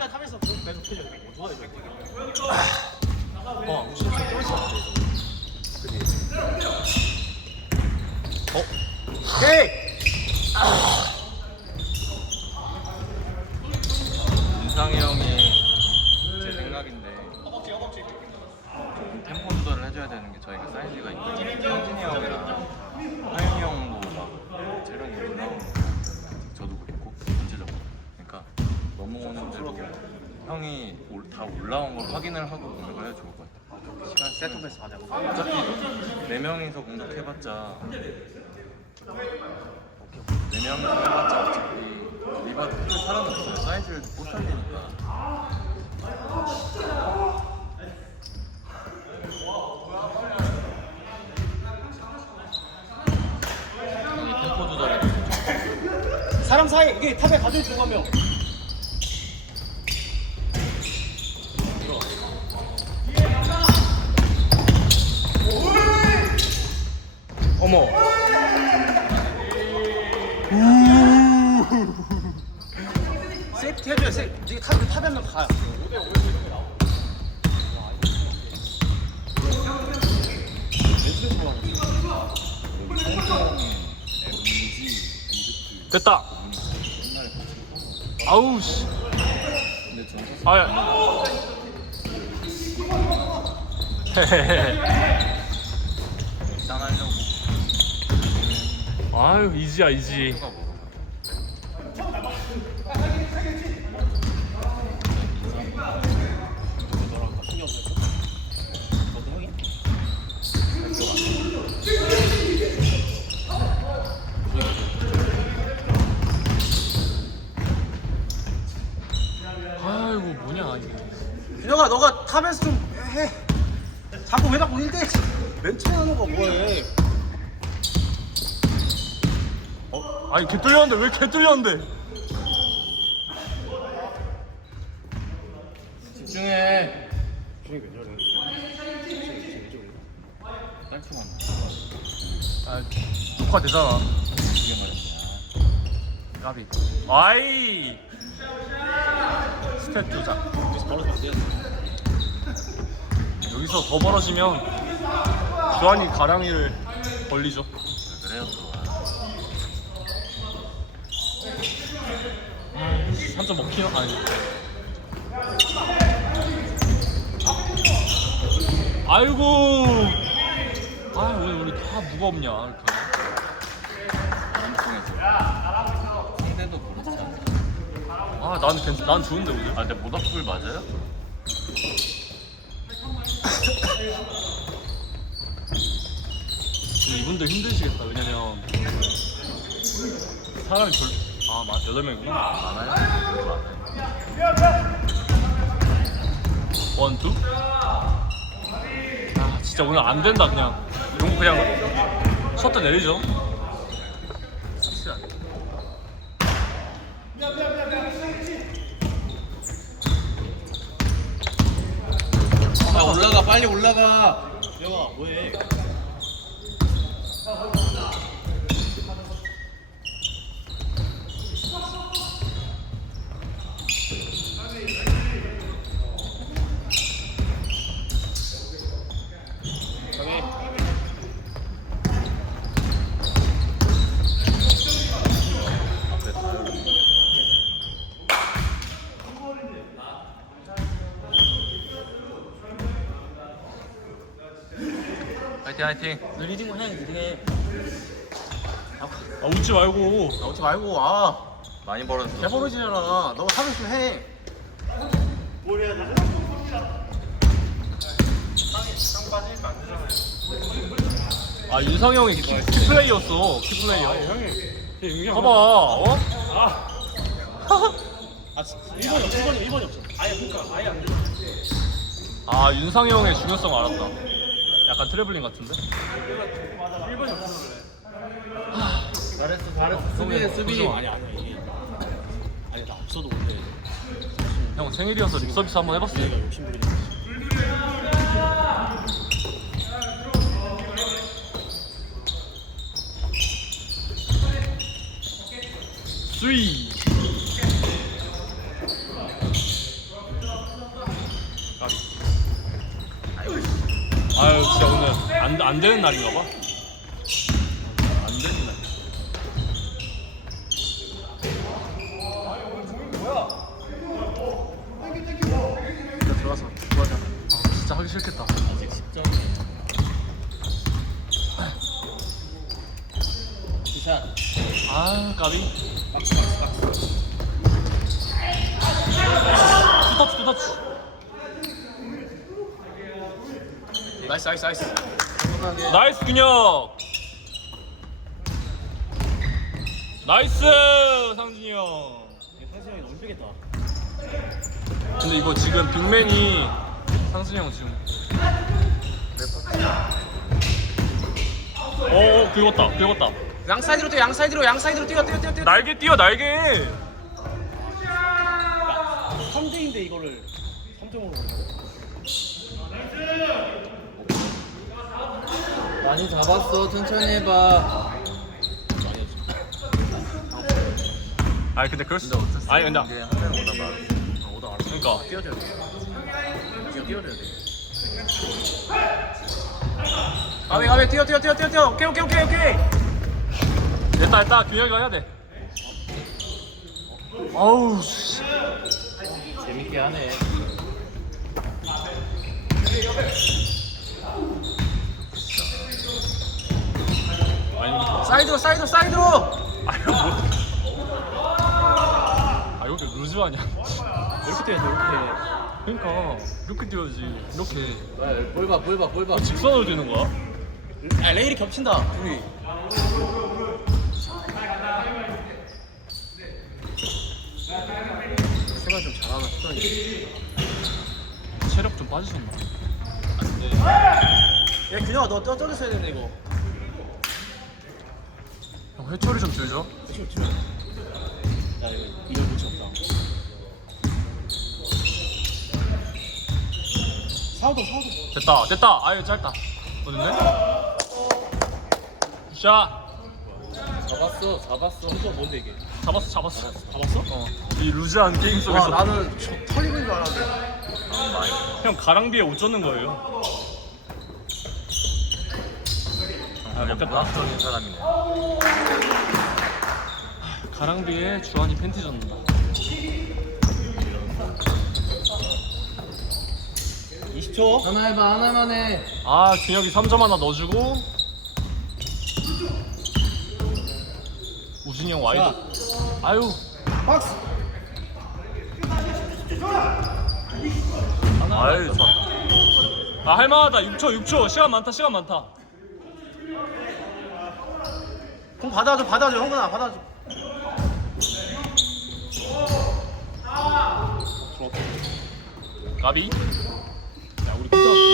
수비가 탑에서 계속 해줘야 돼. 도와줘야 돼. 무슨 소리 들었어? 오케이. 인상이 형이 제 생각인데 템포 조절을 해줘야 되는 게 저희가 사이즈가 있고 현진이 형이랑 하윤이 형도 막 체력이 올라오고 저도 그렇고 전체적으로 그러니까 너무 오는데도 형이 다 올라온 걸 확인을 하고 공격을 해야 좋을 것 같아요. 시간 세트 패스 하자고. 어차피 4명이서 공격해봤자 4명이서 해봤자 어차피 리바도 필요 사람이 없어요. 사이즈를 못 살리니까. 형이 템포 조절해. 사람 사이 이게 탑에 가져올 수 한 명. 어머. 세이프티 해줘야 세. 이게 탑에 한 명 가. 됐다. 아우 씨. 근데 전 사실 아야. 헤헤헤. 일단 하려고 아유 이지야 이지. 누가 먹어. 너랑 같은 경우였어? 너도 형이야? 아이고 뭐냐 이게. 준영아 너가 탑에서 좀 해. 자꾸 왜 자꾸 1대1 멘트 하는 거 뭐해? 아니 개 뚫렸는데 왜 개 뚫렸는데? 집중해. 준영이 왜 저래? 딸초만 아 녹화 되잖아. 이게 말이야. 까비. 아이. 스탯 조작. 여기서 벌어서 안 돼. 여기서 더 벌어지면 주한이 가랑이를 벌리죠. 그래요 또. 3점 먹히나? 아니. 아이고. 아 우리 다 무겁냐 이렇게. 방송에서 상대도 그렇지 않아? 아 난 좋은데 오늘. 아 근데 모닥불 맞아요? 이분들 힘드시겠다. 왜냐면 사람이 맞아 8명이구나. 많아요? 그래도 많아요. 원, 투? 아 진짜 오늘 안 된다 그냥. 이런 거 그냥 셔터 내리죠. 확실하네. 아 올라가 빨리 올라가. 준영아 뭐해? 앞에 다요. 화이팅 화이팅. 너 리딩만 해, 리딩해. 아 웃지 말고. 나오지 말고 와. 많이 벌었어. 개버릇이잖아. 너가 탑에서 좀 해. 아 윤상이 형이 키플레이였어. 키플레이어. 형이. 봐봐. 어? 아, 1번이 없어. 아예 그러니까 아예 안 돼. 아 윤상이 형의 중요성 알았다. 약간 트래블링 같은데? 잘했어. 수비해, 수비. 아니야 이게. 아니 나 없어도 근데 형 생일이어서 립 서비스 한번 해봤어. 내가 욕심부리는 거지. 쓰리. 안 되는 날인가 봐. 안 되는 날. 일단 들어가서 구하자. 진짜 하기 싫겠다. 아직 10점이에요. 기샷. 아 까비. 박스 박스 박스. 투터치 투터치. 나이스 나이스 나이스. 나이스 균혁. 나이스 상준이 형. 상승 형이 너무 빼겠다. 근데 이거 지금 빅맨이 상준이 형 지금. 오 긁었다 긁었다. 양 사이드로 뛰어 양 사이드로 양 사이드로 뛰어 뛰어 뛰어 뛰어. 날개 뛰어 날개. 3대인데 이거를 3점으로 보는 많이 잡았어. 천천히 해봐. 아니 근데 그럴 수도 없어. 아니 근데 이제 한명 오다 말. 오다 알아. 그러니까 뛰어줘야 돼. 지금 뛰어줘야 돼. 가비 가비 뛰어 뛰어 뛰어 뛰어 뛰어. 오케이 오케이 오케이 오케이. 됐다 균혁이가 해야 돼. 아우 씨. 재밌게 하네. 아니 사이드로 사이드로 사이드로. 아유 뭐. 아 이렇게 루즈 아니야? 이렇게 뛰어야 돼 이렇게. 그러니까 이렇게 뛰어야지. 이렇게 볼 봐, 볼 봐, 볼 봐. 직선으로 뛰는 거야? 아 레일이 겹친다. 둘이. 생각 좀 잘하나 싶더니. 체력 좀 빠지셨나? 안돼. 야 균혁아 너 떠줬어야 되는데 이거. 형 회초리 좀 줄죠? 야 이거 못 쳤다. 사우도 됐다 아유 짧다. 어딘데? 샷. 잡았어. 이거 뭔데 이게? 잡았어. 잡았어? 이 루즈한 게임 속에서. 와 나는 저 털리는 줄 알았는데. 형 가랑비에 옷 젖는 거예요. 아 먹겠다. 문학적인 사람이네. 가랑비에 주한이 팬티 젖는다. 20초. 하나 해봐, 하나만 해. 아 균혁이 3점 하나 넣어주고 우진이 형 와이드. 아유 박스. 아유 좋아. 아 할만하다. 6초 시간 많다. 공 받아줘 형근아 받아줘. 까비. 야 우리 진짜.